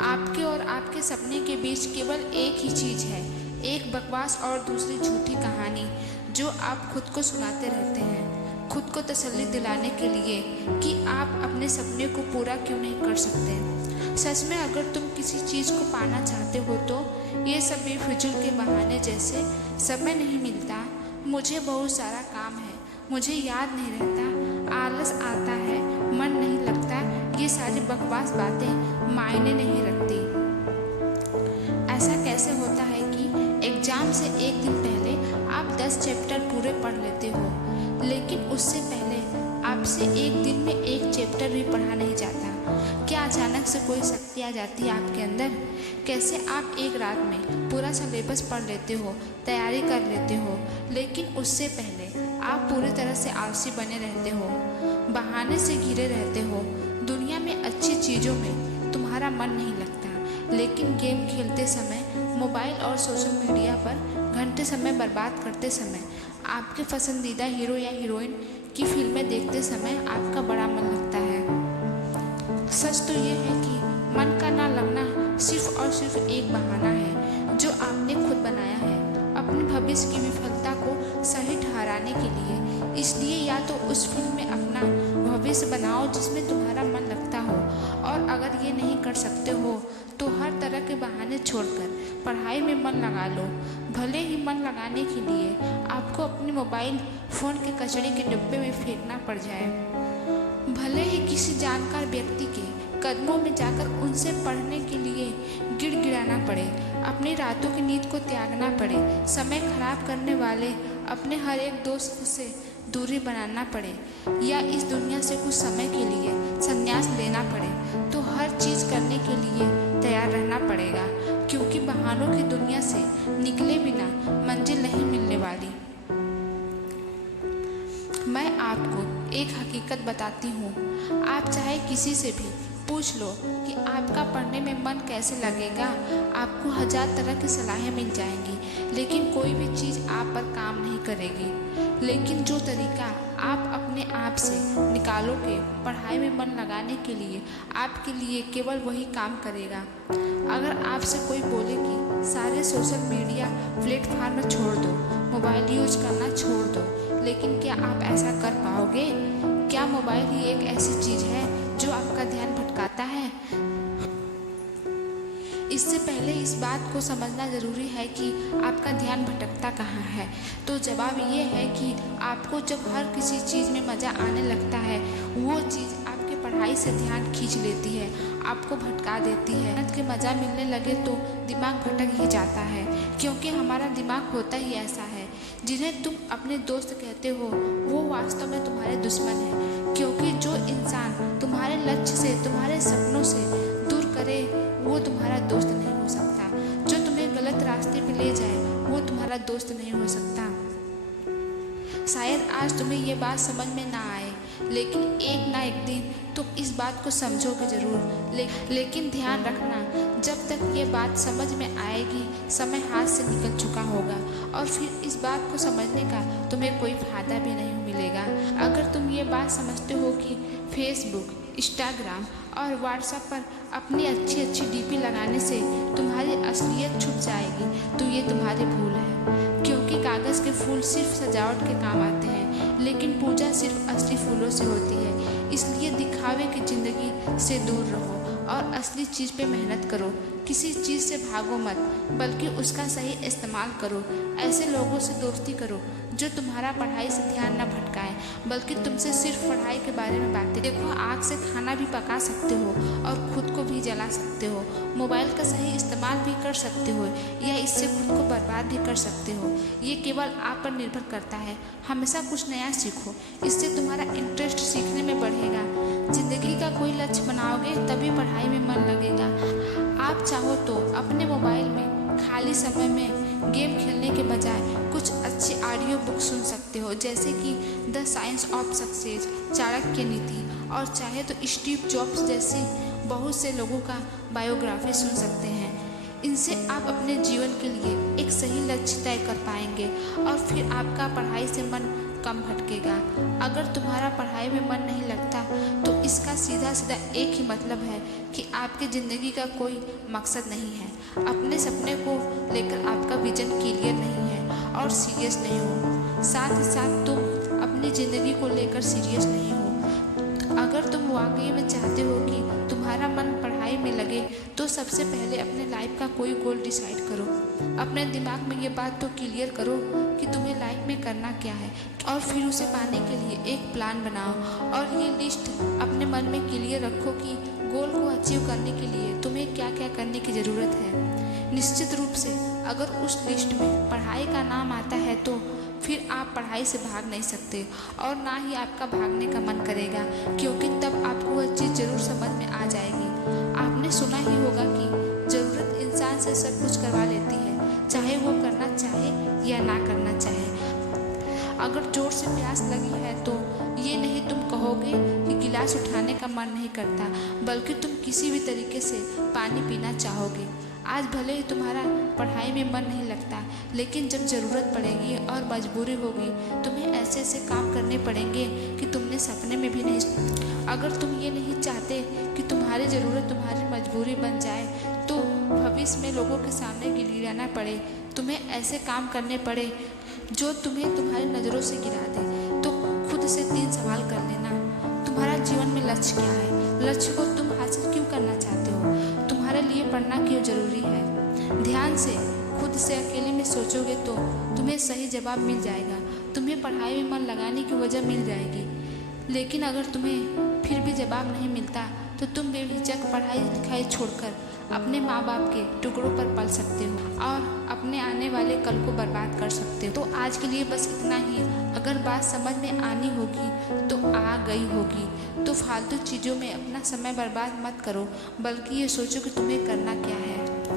आपके और आपके सपने के बीच केवल एक ही चीज़ है, एक बकवास और दूसरी झूठी कहानी जो आप खुद को सुनाते रहते हैं, खुद को तसल्ली दिलाने के लिए कि आप अपने सपने को पूरा क्यों नहीं कर सकते। सच में अगर तुम किसी चीज़ को पाना चाहते हो तो ये सब बेफिजूल के बहाने जैसे समय नहीं मिलता, मुझे बहुत सारा काम है, मुझे याद नहीं रहता, आलस आता है, मन नहीं लगता, ये सारी बकवास बातें मायने नहीं रखती। ऐसा कैसे होता है कि एग्ज़ाम से एक दिन पहले आप 10 चैप्टर पूरे पढ़ लेते हो, लेकिन उससे पहले आपसे एक दिन में एक चैप्टर भी पढ़ा नहीं जाता। क्या अचानक से कोई शक्ति आ जाती है आपके अंदर? कैसे आप एक रात में पूरा सिलेबस पढ़ लेते हो, तैयारी कर लेते हो, लेकिन उससे पहले आप पूरी तरह से आलसी बने रहते हो, बहाने से घिरे रहते हो। दुनिया में अच्छी चीज़ों में तुम्हारा मन नहीं लगता, लेकिन गेम खेलते समय, मोबाइल और सोशल मीडिया पर घंटे समय बर्बाद करते समय, आपके पसंदीदा हीरो या हीरोइन की फिल्में देखते समय आपका बड़ा मन लगता है। सच तो ये है कि मन का ना लगना सिर्फ और सिर्फ एक बहाना है जो आपने खुद बनाया है अपने भविष्य की विफलता को सही ठहराने के लिए। इसलिए या तो उस फिल्म में अपना भविष्य बनाओ जिसमें तुम्हारा मन लगता हो, और अगर ये नहीं कर सकते हो तो हर तरह के बहाने छोड़कर पढ़ाई में मन लगा लो। भले ही मन लगाने के लिए आपको अपने मोबाइल फ़ोन के कचरे के डिब्बे में फेंकना पड़ जाए, भले ही किसी जानकार व्यक्ति के कदमों में जाकर उनसे पढ़ने के लिए गिड़गिड़ाना पड़े, अपनी रातों की नींद को त्यागना पड़े, समय खराब करने वाले अपने हर एक दोस्त से दूरी बनाना पड़े, या इस दुनिया से कुछ समय के लिए संन्यास लेना पड़े, तो हर चीज़ करने के लिए तैयार रहना पड़ेगा, क्योंकि बहानों की दुनिया से निकले बिना मंजिल नहीं मिलने वाली। मैं आपको एक हकीकत बताती हूँ, आप चाहे किसी से भी पूछ लो कि आपका पढ़ने में मन कैसे लगेगा, आपको 1000 तरह की सलाहें मिल जाएंगी, लेकिन कोई भी चीज़ आप पर काम नहीं करेगी। लेकिन जो तरीका आप अपने आप से निकालोगे पढ़ाई में मन लगाने के लिए, आपके लिए केवल वही काम करेगा। अगर आपसे कोई बोले कि सारे सोशल मीडिया प्लेटफॉर्म छोड़ दो, मोबाइल यूज करना छोड़ दो, लेकिन क्या आप ऐसा कर पाओगे? क्या मोबाइल ही एक ऐसी चीज़ है जो आपका ध्यान भटकाता है? इससे पहले इस बात को समझना ज़रूरी है कि आपका ध्यान भटकता कहाँ है। तो जवाब ये है कि आपको जब हर किसी चीज़ में मज़ा आने लगता है, वो चीज़ आपके पढ़ाई से ध्यान खींच लेती है, आपको भटका देती है। मेहनत के मज़ा मिलने लगे तो दिमाग भटक ही जाता है, क्योंकि हमारा दिमाग होता ही ऐसा है। जिन्हें तुम अपने दोस्त कहते हो वो वास्तव में तुम्हारे दुश्मन हैं, क्योंकि जो इंसान तुम्हारे लक्ष्य से, तुम्हारे सपनों से दूर करे वो तुम्हारा दोस्त नहीं हो सकता। जो तुम्हें गलत रास्ते पे ले जाए वो तुम्हारा दोस्त नहीं हो सकता। शायद आज तुम्हें ये बात समझ में ना आए, लेकिन एक ना एक दिन तुम इस बात को समझोगे ज़रूर। लेकिन ध्यान रखना, जब तक ये बात समझ में आएगी समय हाथ से निकल चुका होगा, और फिर इस बात को समझने का तुम्हें कोई फ़ायदा भी नहीं मिलेगा। अगर तुम ये बात समझते हो कि फेसबुक, इंस्टाग्राम और व्हाट्सएप पर अपनी अच्छी अच्छी डीपी लगाने से तुम्हारी असलियत छुप जाएगी, तो ये तुम्हारी भूल है। क्योंकि कागज़ के फूल सिर्फ सजावट के काम आते हैं, लेकिन पूजा सिर्फ असली फूलों से होती है। इसलिए दिखावे की ज़िंदगी से दूर रहो और असली चीज़ पे मेहनत करो। किसी चीज़ से भागो मत, बल्कि उसका सही इस्तेमाल करो। ऐसे लोगों से दोस्ती करो जो तुम्हारा पढ़ाई से ध्यान न भटकाए, बल्कि तुमसे सिर्फ पढ़ाई के बारे में बातें। देखो, आग से खाना भी पका सकते हो और खुद को भी जला सकते हो। मोबाइल का सही इस्तेमाल भी कर सकते हो या इससे खुद को बर्बाद भी कर सकते हो। ये केवल आप पर निर्भर करता है। हमेशा कुछ नया सीखो, इससे तुम्हारा इंटरेस्ट सीखने में बढ़ेगा। ज़िंदगी का कोई लक्ष्य बनाओगे तभी पढ़ाई में मन लगेगा। आप चाहो तो अपने मोबाइल में खाली समय में गेम खेलने के बजाय कुछ अच्छी ऑडियो बुक सुन सकते हो, जैसे कि the science of success, Chanakya नीति, और चाहे तो स्टीव जॉब्स जैसे बहुत से लोगों का बायोग्राफी सुन सकते हैं। इनसे आप अपने जीवन के लिए एक सही लक्ष्य तय कर पाएंगे और फिर आपका पढ़ाई से मन कम भटकेगा। अगर तुम्हारा पढ़ाई में मन नहीं लगता तो इसका सीधा सीधा एक ही मतलब है कि आपकी ज़िंदगी का कोई मकसद नहीं है। अपने सपने को लेकर आपका विजन क्लियर नहीं है और सीरियस नहीं हो। साथ ही साथ तुम अपनी ज़िंदगी को लेकर सीरियस नहीं हो। अगर तुम वाकई में चाहते हो कि तुम्हारा मन पढ़ाई में लगे तो सबसे पहले अपने लाइफ का कोई गोल डिसाइड करो। अपने दिमाग में ये बात तो क्लियर करो कि तुम्हें लाइफ में करना क्या है और फिर उसे पाने के लिए एक प्लान बनाओ और ये लिस्ट अपने मन में क्लियर रखो कि गोल को अचीव करने के लिए तुम्हें क्या क्या करने की ज़रूरत है। निश्चित रूप से अगर उस लिस्ट में पढ़ाई का नाम आता है तो फिर आप पढ़ाई से भाग नहीं सकते और ना ही आपका भागने का मन करेगा, क्योंकि तब आपको वह चीज़ ज़रूर समझ में आ जाएगी। आपने सुना ही होगा कि ज़रूरत इंसान से सब कुछ करवा लेती है, चाहे वो करना चाहे या ना करना चाहे। अगर जोर से प्यास लगी है तो ये नहीं तुम कहोगे कि गिलास उठाने का मन नहीं करता, बल्कि तुम किसी भी तरीके से पानी पीना चाहोगे। आज भले ही तुम्हारा पढ़ाई में मन नहीं लगता, लेकिन जब ज़रूरत पड़ेगी और मजबूरी होगी तुम्हें ऐसे ऐसे काम करने पड़ेंगे कि तुमने सपने में भी नहीं। अगर तुम ये नहीं चाहते कि तुम्हारी ज़रूरत तुम्हारी मजबूरी बन जाए तो भविष्य में लोगों के सामने गिड़गिड़ाना पड़े, तुम्हें ऐसे काम करने पड़े जो तुम्हें तुम्हारी नज़रों से गिरा दे, तो खुद से 3 सवाल कर लेना। तुम्हारा जीवन में लक्ष्य क्या है? लक्ष्य को तुम हासिल क्यों करना चाहते हो? तुम्हारे लिए पढ़ना क्यों ज़रूरी है? ध्यान से खुद से अकेले में सोचोगे तो तुम्हें सही जवाब मिल जाएगा। तुम्हें पढ़ाई में मन लगाने की वजह मिल जाएगी। लेकिन अगर तुम्हें फिर भी जवाब नहीं मिलता तो तुम बेहिचक पढ़ाई लिखाई छोड़कर अपने माँ बाप के टुकड़ों पर पल सकते हो और अपने आने वाले कल को बर्बाद कर सकते हो। तो आज के लिए बस इतना ही। अगर बात समझ में आनी होगी तो आ गई होगी। तो फालतू चीज़ों में अपना समय बर्बाद मत करो, बल्कि ये सोचो कि तुम्हें करना क्या है।